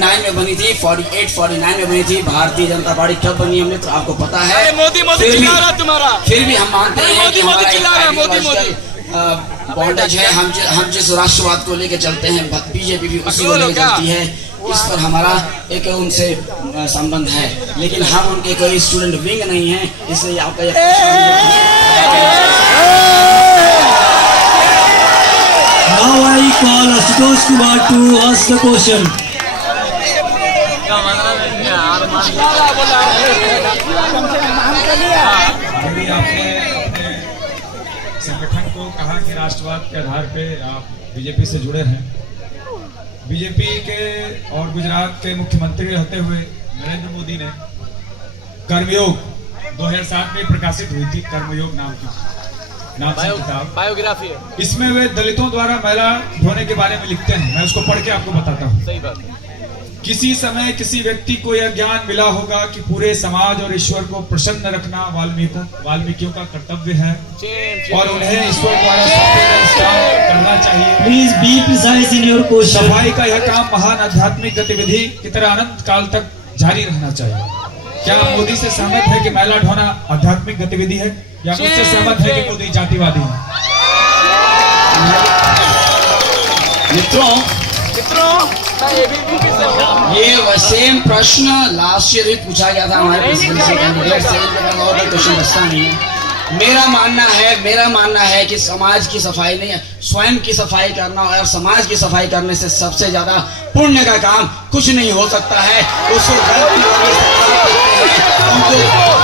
Nine में बनी थी, 48-49 में बनी थी। भारतीय जनता पार्टी कब बनी हमने तो आपको पता है। मोदी मोदी चिल्ला रहा तुम्हारा। फिर भी हम मानते हैं कि हमारा बॉन्डेज है। हम जिस राष्ट्रवाद को लेकर चलते हैं, बीजेपी भी उसी को लेकर चलती है। इस पर हमारा एक उनसे संबंध है, लेकिन हम उनके कोई स्टूडेंट विंग नहीं है, इसलिए आपका Now I call Ashutosh Kumar to ask the question. अभी आपने अपने संगठन को कहा कि राष्ट्रवाद के आधार पे आप बीजेपी से जुड़े हैं। बीजेपी के और गुजरात के मुख्यमंत्री रहते हुए नरेंद्र मोदी ने कर्मयोग 2007 में प्रकाशित हुई थी, कर्मयोग नाम की किताब, बायोग्राफी है। इसमें वे दलितों द्वारा मैला ढोने के बारे में लिखते हैं। मैं उसको पढ़ के आपको बताता हूँ। सही बात। किसी समय किसी व्यक्ति को यह ज्ञान मिला होगा कि पूरे समाज और ईश्वर को प्रसन्न रखना वाल्मीकियों का कर्तव्य है और उन्हें ईश्वर द्वारा करना चाहिए। Please be precise in your question. सफाई का यह काम महान आध्यात्मिक गतिविधि की तरह अनंत काल तक जारी रहना चाहिए। क्या आप मोदी से सहमत है कि मैला ढोना आध्यात्मिक गतिविधि है, या मुझसे सहमत है कि मोदी जातिवादी है? मित्रों, ये सेम प्रश्न लास्ट ईयर भी पूछा गया था हमारे प्रेसिडेंशियल कैंडिडेट से। और कोई क्वेश्चन बचता नहीं है। मेरा मानना है कि समाज की सफाई नहीं, स्वयं की सफाई करना और समाज की सफाई करने से सबसे ज्यादा पुण्य का काम कुछ नहीं हो सकता है। उसको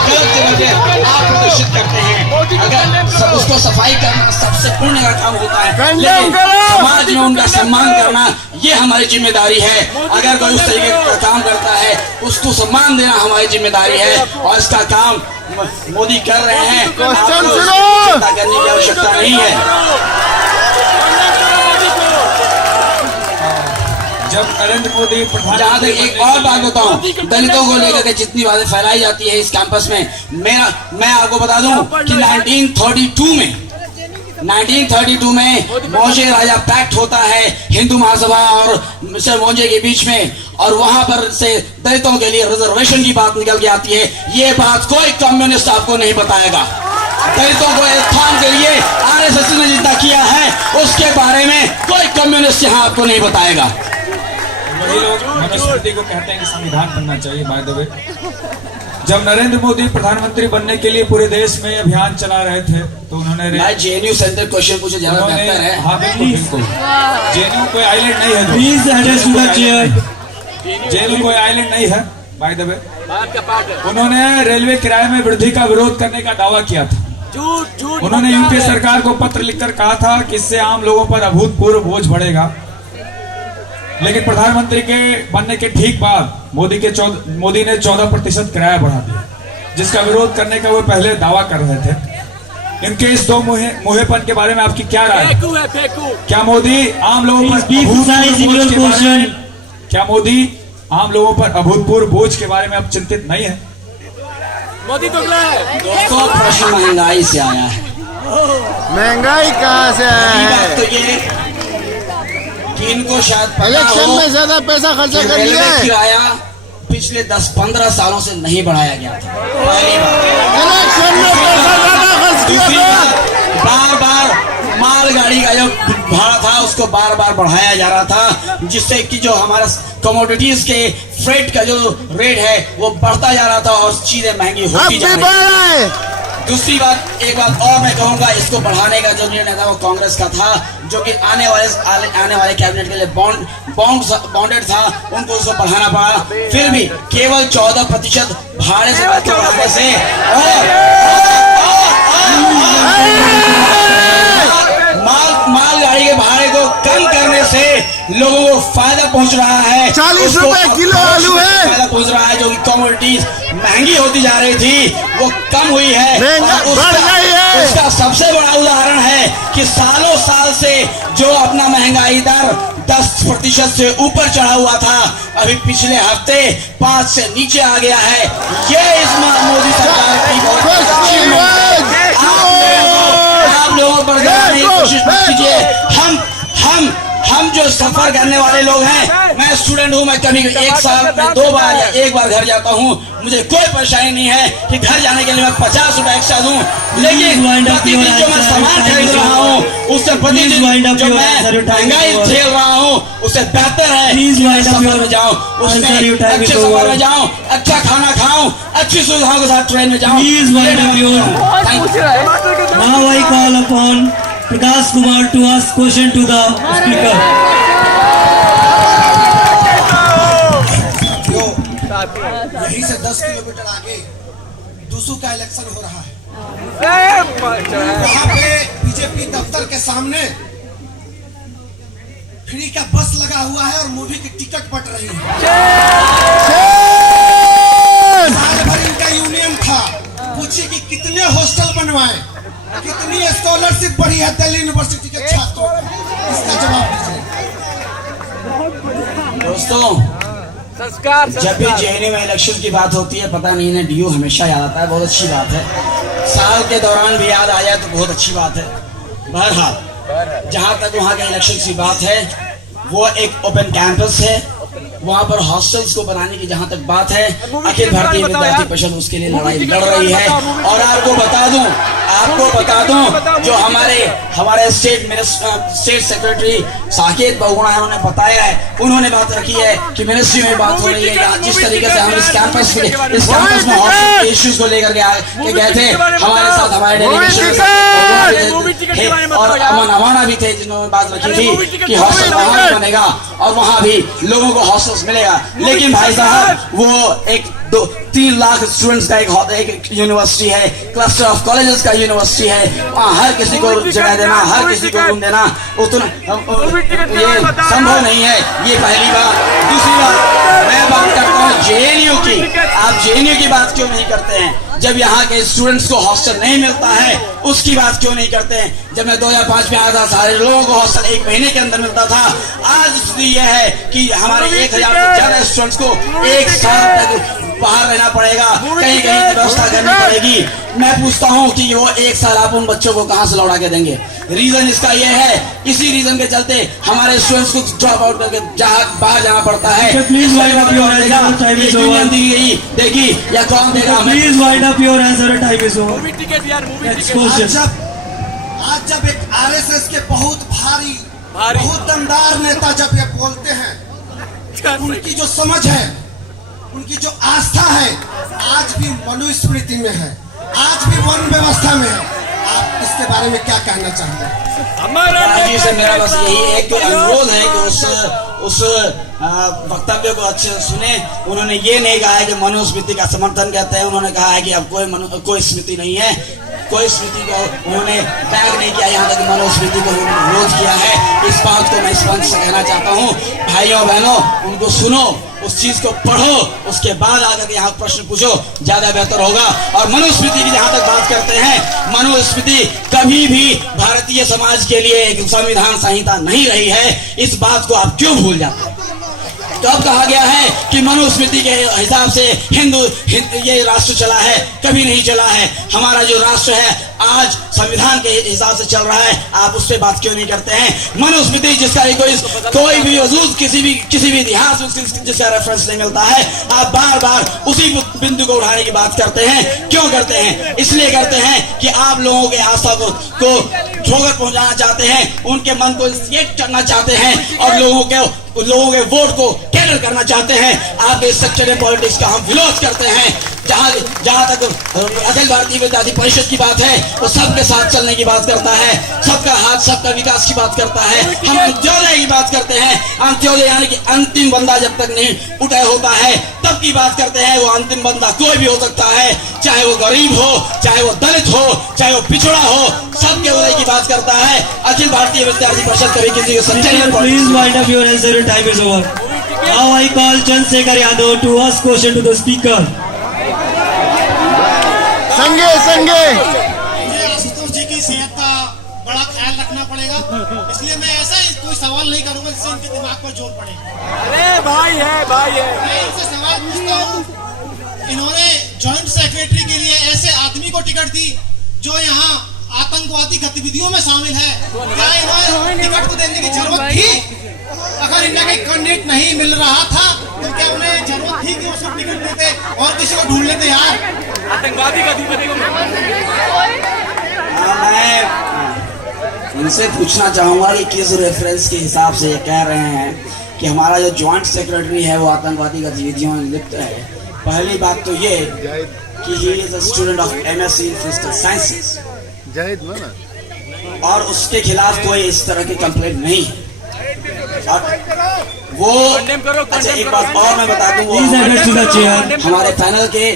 गलत जगह आप प्रदर्शित करते हैं। अगर उसको सफाई करना सबसे पुण्य का काम होता है, लेकिन समाज में उनका सम्मान करना ये हमारी जिम्मेदारी है। अगर कोई उस तरीके का काम करता है, उसको सम्मान देना हमारी जिम्मेदारी है, और इसका काम मोदी कर रहे हैं। चिंता करने की आवश्यकता नहीं है। जब नरेंद्र मोदी जहाँ तक एक और बात बताऊं, दलितों को लेकर के जितनी बातें फैलाई जाती है इस कैंपस में, मैं आपको बता दूं कि 1932 में मौजे राजा पैक्ट होता है हिंदू महासभा और मिस्टर मौजे के बीच में, और वहां पर से दलितों के लिए रिजर्वेशन की बात निकल के आती है। ये बात कोई कम्युनिस्ट आपको नहीं बताएगा। दलितों को उत्थान के लिए आरएसएस ने जितना किया है उसके बारे में कोई कम्युनिस्ट यहाँ आपको नहीं बताएगा। वही लोग मनुस्मृति को कहते हैं कि संविधान बनना चाहिए। बाय द वे, जब नरेंद्र मोदी प्रधानमंत्री बनने के लिए पूरे देश में अभियान चला रहे थे तो उन्होंने जेएनयू सेंटर क्वेश्चन पूछे ज्यादा बेहतर है। हाँ बिल्कुल, जेएनयू कोई आइलैंड नहीं है। जेएनयू कोई आइलैंड नहीं है। बाय द वे, उन्होंने रेलवे किराए में वृद्धि का विरोध करने का दावा किया था। उन्होंने यूपीए सरकार को पत्र लिखकर कहा था कि इससे आम लोगों पर अभूतपूर्व बोझ बढ़ेगा। लेकिन प्रधानमंत्री के बनने के ठीक बाद मोदी ने 14% किराया बढ़ा दिया, जिसका विरोध करने का वो पहले दावा कर रहे थे। इनके इस दो मुहेपन के बारे में आपकी क्या राय है? क्या मोदी आम लोगों पर अभूतपूर्व बोझ के बारे में अब चिंतित नहीं है? मोदी तो दोस्तों, प्रश्न महंगाई से आया है। महंगाई कहाँ से आया है? तो ये कि इनको शायद इलेक्शन में ज्यादा पैसा खर्चा कर लिया है। किराया पिछले 10-15 सालों से नहीं बढ़ाया गया था। इलेक्शन में पैसा ज्यादा खर्च किया। बार मालगाड़ी का जो भाड़ा था उसको बार बढ़ाया जा रहा था, जिससे कि जो हमारा कमोडिटीज के फ्रेट का जो रेट है वो बढ़ता जा रहा था और चीजें महंगी होती जा रही है। दूसरी बात, एक बात और मैं कहूंगा, इसको बढ़ाने का जो निर्णय था वो कांग्रेस का था, जो कि आने वाले कैबिनेट के लिए बॉन्डेड था, उनको उसको बढ़ाना पड़ा। फिर भी केवल 14% भाड़े से बढ़ाने से मालगाड़ी के भाड़े को कम करने से लोगों को फायदा पहुंच रहा है। 40 रुपए किलो आलू है, फायदा पहुंच रहा है। जो कि कमोडिटीज महंगी होती जा रही थी वो कम हुई है। उसका सबसे बड़ा उदाहरण है कि सालों साल से जो अपना महंगाई दर 10% से ऊपर चढ़ा हुआ था, अभी पिछले हफ्ते 5 से नीचे आ गया है। ये इस मोदी सरकार की बहुत आप लोगों पर कोशिश मत कीजिए। हम जो सफर करने वाले लोग हैं, मैं स्टूडेंट हूँ, मैं कभी एक साल में 2 बार या 1 बार घर जाता हूँ, मुझे कोई परेशानी नहीं है कि घर जाने के लिए मैं 50 रुपए एक्स्ट्रा दूं, लेकिन प्रतिदिन जो मैं सामान खरीद रहा हूँ उससे प्रतिदिन जो मैं महंगाई झेल रहा हूँ उससे बेहतर है कि सफर में जाऊँ, उसमें अच्छे सफर में जाऊँ, अच्छा खाना खाऊं, अच्छी सुविधाओं के साथ ट्रेन में जाऊँ। Now I call upon Prakash Kumar to ask question to the speaker. यहीं से 10 किलोमीटर आगे दूसू का इलेक्शन हो रहा है। वहाँ पे बीजेपी दफ्तर के सामने फ्री का बस लगा हुआ है और मूवी की टिकट बट रही है। साल भर इनका यूनियन था, पूछिए कि कितने हॉस्टल बनवाए, कितनी स्कॉलरशिप बढ़ी है दिल्ली यूनिवर्सिटी के छात्रों को, इसका जवाब दीजिए। दोस्तों, संस्कार जब भी जेएनयू में इलेक्शन की बात होती है, पता नहीं इन्हें डीयू हमेशा याद आता है, बहुत अच्छी बात है। साल के दौरान भी याद आ जाए तो बहुत अच्छी बात है। बहरहाल जहाँ तक वहाँ के इलेक्शन की बात है, वो एक ओपन कैंपस है, वहाँ पर हॉस्टल्स को बनाने की जहाँ तक बात है, अखिल भारतीय विद्यार्थी परिषद उसके लिए लड़ाई लड़ रही है। और आपको बता दूं जो हमारे स्टेट सेक्रेटरी साकेत बहुगुणा है, उन्होंने बताया है, उन्होंने बात रखी है कि मिनिस्ट्री में बात हो रही है, जिस तरीके से हम इस कैंपस में हॉस्टल के इश्यूज को लेकर के गए थे, हमारे साथ हमारे डेलीगेशन और अमन अमाना भी थे, जिन्होंने बात रखी थी कि हॉस्टल वहां बनेगा और वहां भी लोगों को हॉस्टल्स मिलेगा। लेकिन भाई साहब, वो 2-3 लाख स्टूडेंट्स का एक यूनिवर्सिटी है, क्लस्टर ऑफ कॉलेजेस का यूनिवर्सिटी है, वहाँ हर किसी को जगह देना, हर किसी को रूम देना उतना ये संभव नहीं है। ये पहली बात। दूसरी बात, मैं बात करता हूँ जेएनयू की। आप जेएनयू की बात क्यों नहीं करते हैं? जब यहाँ के स्टूडेंट्स को हॉस्टल नहीं मिलता है, उसकी बात क्यों नहीं करते हैं? जब मैं 2005 में आया था, सारे लोगों को हॉस्टल 1 महीने के अंदर मिलता था। आज स्थिति यह है कि हमारे 1000 से ज्यादा स्टूडेंट्स को 1 साल तक बाहर रहना पड़ेगा, कहीं कहीं की व्यवस्था करनी पड़ेगी। मैं पूछता हूँ कि वो 1 साल आप उन बच्चों को कहाँ से लौटा के देंगे? रीजन इसका ये है, इसी रीजन के चलते हमारे स्टूडेंट्स को ड्रॉप आउट करके बाहर जाना पड़ता है। देखिए या कौन देगा? Please wind up your answer. Time is over. Next question. आज जब एक आरएसएस के बहुत भारी बहुत दमदार नेता जब ये बोलते हैं, उनकी जो समझ है, उनकी जो आस्था है, आज भी मनुस्मृति में है, आज भी वन व्यवस्था में है। आप इसके बारे में क्या कहना चाहते हैं? राजीव से मेरा बस यही एक अनुरोध है कि उस वक्तव्य को अच्छे से सुने। उन्होंने ये नहीं कहा है कि मनुस्मृति का समर्थन करते हैं, उन्होंने कहा है कि अब कोई स्मृति नहीं है, कोई स्मृति को उन्होंने त्याग नहीं किया, यहाँ तक मनुस्मृति को विरोध किया है। इस बात को मैं स्पष्ट से कहना चाहता हूँ, भाइयों बहनों, उनको सुनो, उस चीज को पढ़ो, उसके बाद आकर यहाँ प्रश्न पूछो, ज्यादा बेहतर होगा। और मनुस्मृति की जहाँ तक बात करते हैं, मनुस्मृति कभी भी भारतीय समाज के लिए एक संविधान संहिता नहीं रही है। इस बात को आप क्यों भूल जाते हैं? तो अब कहा गया है कि मनुस्मृति के हिसाब से ये राष्ट्र चला है, कभी नहीं चला है। हमारा जो राष्ट्र है आज संविधान के हिसाब से चल रहा है, आप उस पर बात क्यों नहीं करते हैं? मनुस्मृति जिसका कोई भी वजूद किसी भी इतिहास में जिसका रेफरेंस नहीं मिलता है, आप बार बार उसी बिंदु को उठाने की बात करते हैं। क्यों करते हैं? इसलिए करते हैं कि आप लोगों के आस्था को ठोकर पहुंचाना चाहते हैं, उनके मन को सेट करना चाहते हैं और लोगों के वोट को कैटर करना चाहते हैं। आप इस स्ट्रक्चरल पॉलिटिक्स का हम विरोध करते हैं। जहाँ तक अखिल भारतीय विद्यार्थी परिषद की बात है, वो सबके साथ चलने की बात करता है, सबका हाथ सबका विकास की बात करता है। हम अंत्योदय की बात करते हैं। अंत्योदय यानी कि अंतिम बंदा जब तक नहीं उठा होता है तब की बात करते हैं। वो अंतिम बंदा कोई भी हो सकता है, चाहे वो गरीब हो, चाहे वो दलित हो, चाहे वो पिछड़ा हो, सबके उदय की बात करता है। अखिल भारतीय विद्यार्थी परिषद कभी किसी को समझेंगे। Please wind up your answer. Time is over. Now I call Chandrasekhar Yadav to ask question to the speaker. संगे आशुतोष जी की सेहत का बड़ा ख्याल रखना पड़ेगा, इसलिए मैं ऐसा ही कोई सवाल नहीं करूंगा जिससे इनके दिमाग पर जोर पड़े। अरे भाई है मैं इनसे सवाल पूछता हूँ, इन्होंने जॉइंट सेक्रेटरी के लिए ऐसे आदमी को टिकट दी जो यहाँ आतंकवादी गतिविधियों में शामिल है। क्या इन्हें टिकट को देने की जरूरत थी? अगर इन्हें कोई कैंडिडेट नहीं मिल रहा था तो क्या उन्हें जरूरत थी कि उसको टिकट देते और किसी को ढूंढ लेते यार? आतंकवादी गतिविधि मैं इनसे पूछना चाहूंगा कि किस रेफरेंस के हिसाब से ये कह रहे हैं कि हमारा जो जॉइंट सेक्रेटरी है वो आतंकवादी गतिविधियों में लिप्त है। पहली बात तो ये कि he is a student of MSc in physical sciences और उसके खिलाफ कोई इस तरह की कंप्लेंट नहीं है। और वो अच्छा एक बात और मैं बता दूं, हमारे पैनल के,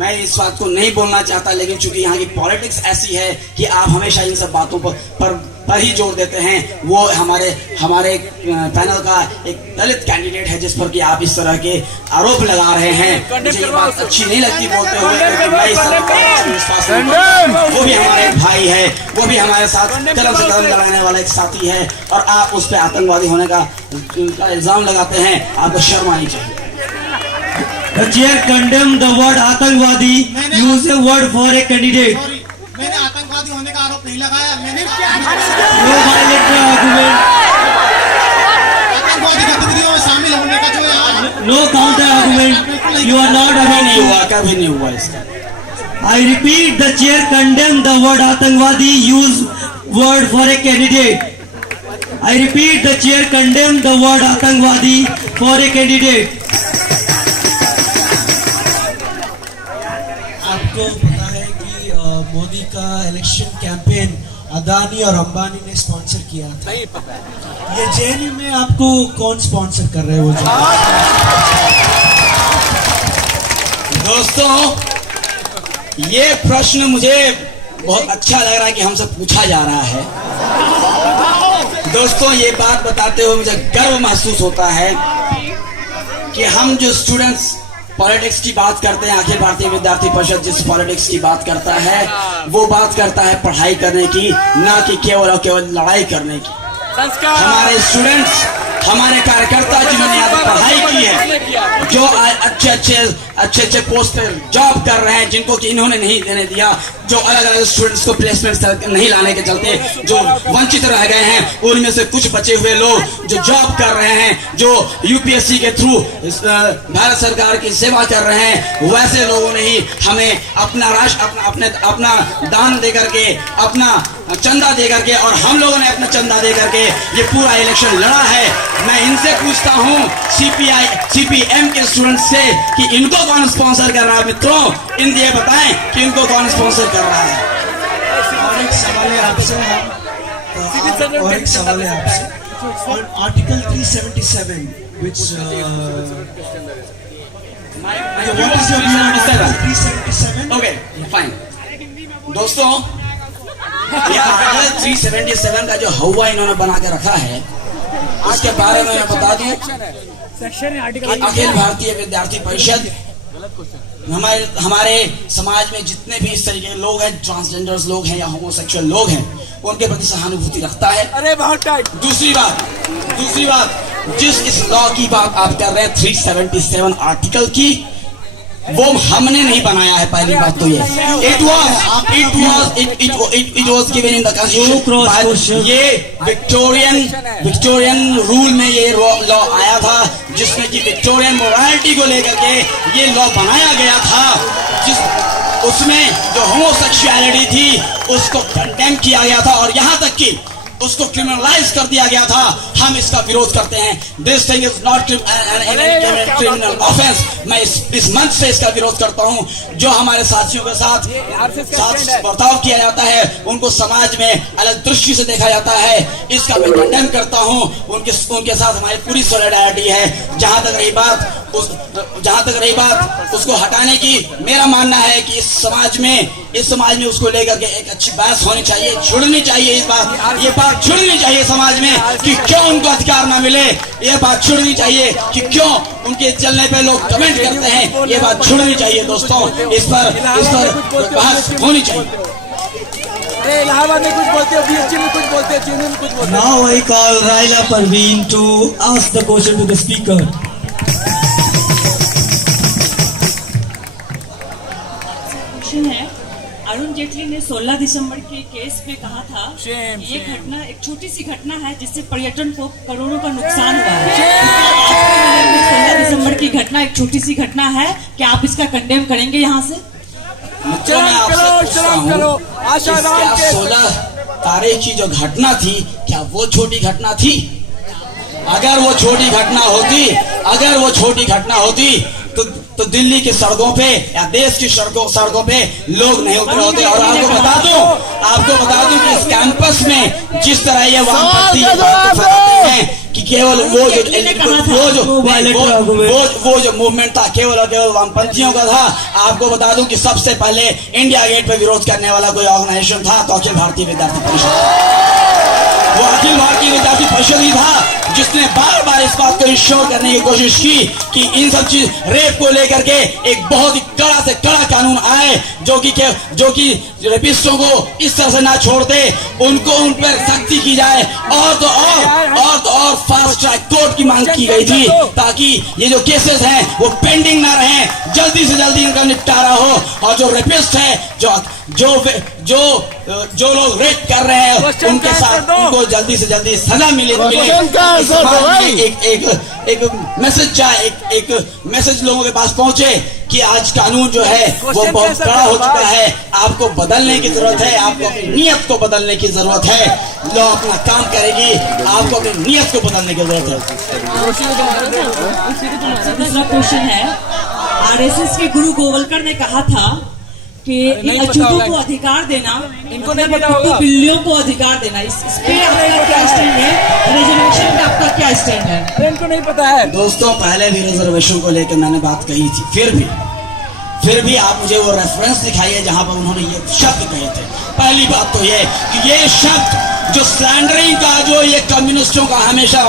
मैं इस बात को नहीं बोलना चाहता लेकिन चूंकि यहाँ की पॉलिटिक्स ऐसी है कि आप हमेशा इन सब बातों पर ही जोर देते हैं। वो हमारे पैनल का एक दलित कैंडिडेट है जिस पर कि आप इस तरह के आरोप लगा रहे हैं। मुझे ये बात अच्छी नहीं लगती बोलते हुए, क्योंकि मैं इस तरह का विश्वास नहीं करता। वो भी हमारे एक भाई है, वो भी हमारे साथ कदम से कदम लगाने वाला एक साथी है और आप उस पर आतंकवादी होने का इल्जाम लगाते हैं। आपको शर्म आनी चाहिए। The chair condemned the word आतंकवादी, use a word for a candidate. मैंने आतंकवादी होने का आरोप नहीं लगाया। मैंने No bilateral argument, आतंकवादी गतिविधियों में शामिल होने का जो यार no counter argument. You are not नहीं allowed. हुआ, कभी नहीं हुआ इसका। I repeat, the chair condemned the word आतंकवादी, use word for a candidate. I repeat, the chair condemned the word आतंकवादी for a candidate. आपको पता है कि मोदी का इलेक्शन कैंपेन अदानी और अंबानी ने स्पॉन्सर किया था। नहीं पता है। ये जेएनयू में आपको कौन स्पॉन्सर कर रहे हैं वो दोस्तों, ये प्रश्न मुझे बहुत अच्छा लग रहा है कि हमसे पूछा जा रहा है। दोस्तों, ये बात बताते हुए मुझे गर्व महसूस होता है कि हम जो स्टूडेंट्स पॉलिटिक्स की बात करते हैं, अखिल भारतीय विद्यार्थी परिषद जिस पॉलिटिक्स की बात करता है वो बात करता है पढ़ाई करने की, ना कि केवल और केवल लड़ाई करने की। संस्कार हमारे स्टूडेंट्स, हमारे कार्यकर्ता जिन्होंने यहाँ पर पढ़ाई की है, जो अच्छे पोस्ट पे जॉब कर रहे हैं, जिनको कि इन्होंने नहीं देने दिया, जो अलग अलग स्टूडेंट्स को प्लेसमेंट नहीं लाने के चलते जो वंचित रह गए हैं, उनमें से कुछ बचे हुए लोग जो जॉब कर रहे हैं, जो यूपीएससी के थ्रू भारत सरकार की सेवा कर रहे हैं, वैसे लोगों ने ही हमें अपना दान दे करके, अपना चंदा दे करके, और हम लोगों ने अपना चंदा दे करके ये पूरा इलेक्शन लड़ा है। मैं इनसे पूछता हूँ, सीपीएम के स्टूडेंट्स से, कि इनको कौन स्पॉन्सर कर रहा है? मित्रों, इन ये बताएं कि इनको कौन स्पॉन्सर कर रहा है। और एक सवाल है आपसे article 377 which what is your view on Article 377? Okay, fine. दोस्तों, ये आर्टिकल 377 का जो हवा इन्होंने बना के रखा है, उसके बारे में मैं बता दूं कि अखिल भारतीय विद्यार्थी परिषद हमारे समाज में जितने भी इस तरीके के लोग हैं, ट्रांसजेंडर्स लोग हैं या होमोसेक्सुअल लोग हैं, उनके प्रति सहानुभूति रखता है। अरे बहुत टाइट। दूसरी बात, जिस इस लॉ की बात आप कर रहे हैं 377 आर्टिकल की, वो हमने नहीं बनाया है। पहली बात तो ये it was given in the constitution. ये विक्टोरियन रूल में ये लॉ आया था, जिसमें कि विक्टोरियन मोरालिटी को लेकर के ये लॉ बनाया गया था, उसमें जो होमोसेक्सुअलिटी थी उसको कंडेम किया गया था और यहाँ तक कि उसको क्रिमिनलाइज कर दिया गया था। हम इसका विरोध करते हैं। This thing is not criminal offence. मैं इस मंच से इसका विरोध करता हूं। जो हमारे साथियों के साथ बर्ताव किया जाता है, उनको समाज में अलग दृष्टि से देखा जाता है, इसका मैं कंडेम करता हूं। उनके साथ हमारी पूरी सॉलिडारिटी है। जहां तक रही बात उसको हटाने की, मेरा मानना है कि इस समाज में उसको लेकर के एक अच्छी बहस होनी चाहिए, जुड़नी चाहिए। ये बात जुड़नी चाहिए समाज में कि क्यों उनको अधिकार ना मिले। ये बात जुड़नी चाहिए कि क्यों उनके चलने पे लोग कमेंट करते हैं। ये बात जुड़नी चाहिए दोस्तों। इस पर बहस होनी चाहिए। इलाहाबाद में कुछ बोलते हो, बीएचयू में कुछ बोलते हो, चीनू में कुछ बोलते हो। Now I call Raila Parveen to ask the question to the speaker. Question है, अरुण जेटली ने 16 दिसंबर के केस में कहा था ये घटना एक छोटी सी घटना है जिससे पर्यटन को करोड़ों का नुकसान हुआ है। 16 दिसंबर की घटना एक छोटी सी घटना है, क्या आप इसका कंडेम करेंगे यहाँ से? मित्रों, मैं आपसे पूछता हूँ, क्या 16 तारीख की जो घटना थी, क्या वो छोटी घटना थी? अगर वो छोटी घटना होती तो दिल्ली की सड़कों पे या देश की सड़कों पे लोग नहीं उतरे होते। और आपको बता दूं कि इस कैंपस में जिस तरह ये वामपंथी फैलाते हैं कि केवल वो जो मूवमेंट था केवल वामपंथियों का था। आपको बता दूं कि सबसे पहले इंडिया गेट पे विरोध करने वाला कोई ऑर्गेनाइजेशन था तो अखिल भारतीय विद्यार्थी परिषद। वो अखिल भारतीय विद्यार्थी परिषद ही था जिसने बार बार इस बात को इंश्योर करने की कोशिश की कि इन सब चीज रेप को लेकर के एक बहुत ही कड़ा से कड़ा कानून आए जो कि रेपिस्टों को इस तरह से ना छोड़ दे, उनको उन पर सख्ती की जाए। और फास्ट ट्रैक कोर्ट की मांग की गई थी ताकि ये जो केसेस हैं वो पेंडिंग ना रहें, जल्दी से जल्दी इनका निपटारा हो। और जो रेपिस्ट है, जो लोग रेप कर रहे हैं उनके साथ उनको जल्दी से जल्दी सजा मिले। एक मैसेज एक मैसेज लोगों के पास पहुंचे कि आज कानून जो है वो बहुत कड़ा हो चुका है, आपको बदलने की जरूरत है, आपको अपनी नीयत को बदलने की जरूरत है। लो अपना काम करेगी, आपको अपनी नीयत को बदलने की जरूरत है। दूसरा क्वेश्चन है, आरएसएस के गुरु गोवलकर ने कहा था कि इन अछूतों को अधिकार देना, इनको नहीं पता होगा, बिल्लियों को अधिकार देना, इस पे आपका क्या स्टैंड है? रिजर्वेशन पे आपका क्या स्टैंड है? इनको नहीं पता है। दोस्तों, पहले भी रिजर्वेशन को लेकर मैंने बात कही थी, फिर भी आप मुझे वो रेफरेंस दिखाइए जहां पर उन्होंने ये शब्द कहे थे। पहली बात तो ये कि ये शब्द जो स्लैंडरिंग का जो ये कम्युनिस्टों का हमेशा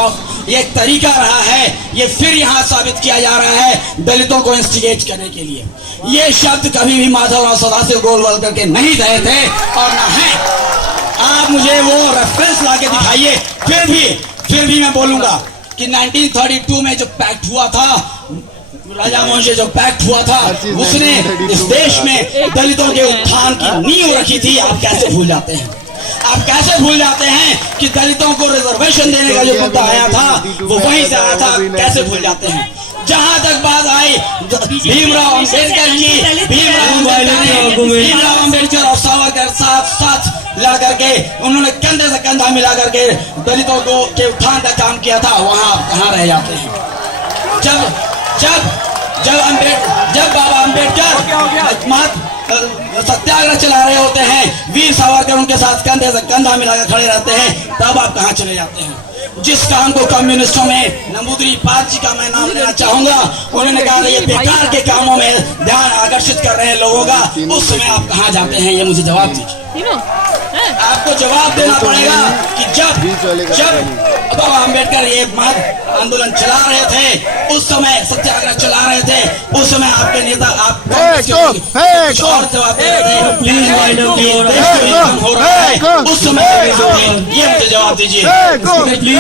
ये एक तरीका रहा है, ये फिर यहाँ साबित किया जा रहा है दलितों को इंस्टिगेट करने के लिए। ये शब्द कभी भी माधवराव सदाशिव गोलवलकर के नहीं रहे थे और न है। आप मुझे वो रेफरेंस लाके दिखाइए। फिर भी मैं बोलूंगा कि 1932 में जो पैक्ट हुआ था, राजा मोहन से जो पैक्ट हुआ था, उसने इस देश में दलितों के उत्थान की नींव रखी थी। आप कैसे भूल जाते हैं? आप कैसे भूल जाते हैं कि दलितों को रिजर्वेशन देने का जो मुद्दा आया था वो वहीं से आया था? कैसे भूल जाते हैं? जहां तक बात आई भीमराव अम्बेडकर की, भीमराव अम्बेडकर और सावरकर साथ लड़ करके उन्होंने कंधे से कंधा मिला करके दलितों को के उत्थान का काम किया था। वहां आप कहाँ रह जाते हैं? जब बाबा अम्बेडकर सत्याग्रह चला रहे होते हैं, वीर सावरकर उनके साथ कंधे से कंधा मिलाकर खड़े रहते हैं, तब आप कहाँ चले जाते हैं? जिस काम को कम्युनिस्टों में नंबूदरी पाल जी का मैं नाम लेना चाहूंगा, उन्होंने कहा ये बेकार के कामों में ध्यान आकर्षित कर रहे हैं लोगों का, उस समय आप कहाँ जाते हैं? ये मुझे जवाब दीजिए। आपको जवाब देना पड़ेगा कि जब बाबा अम्बेडकर ये आंदोलन चला रहे थे, उस समय सत्याग्रह चला रहे थे, उस समय आपके नेता आप और जवाब दे रहे थे हो रहा है, उस समय ये मुझे जवाब दीजिए। प्लीज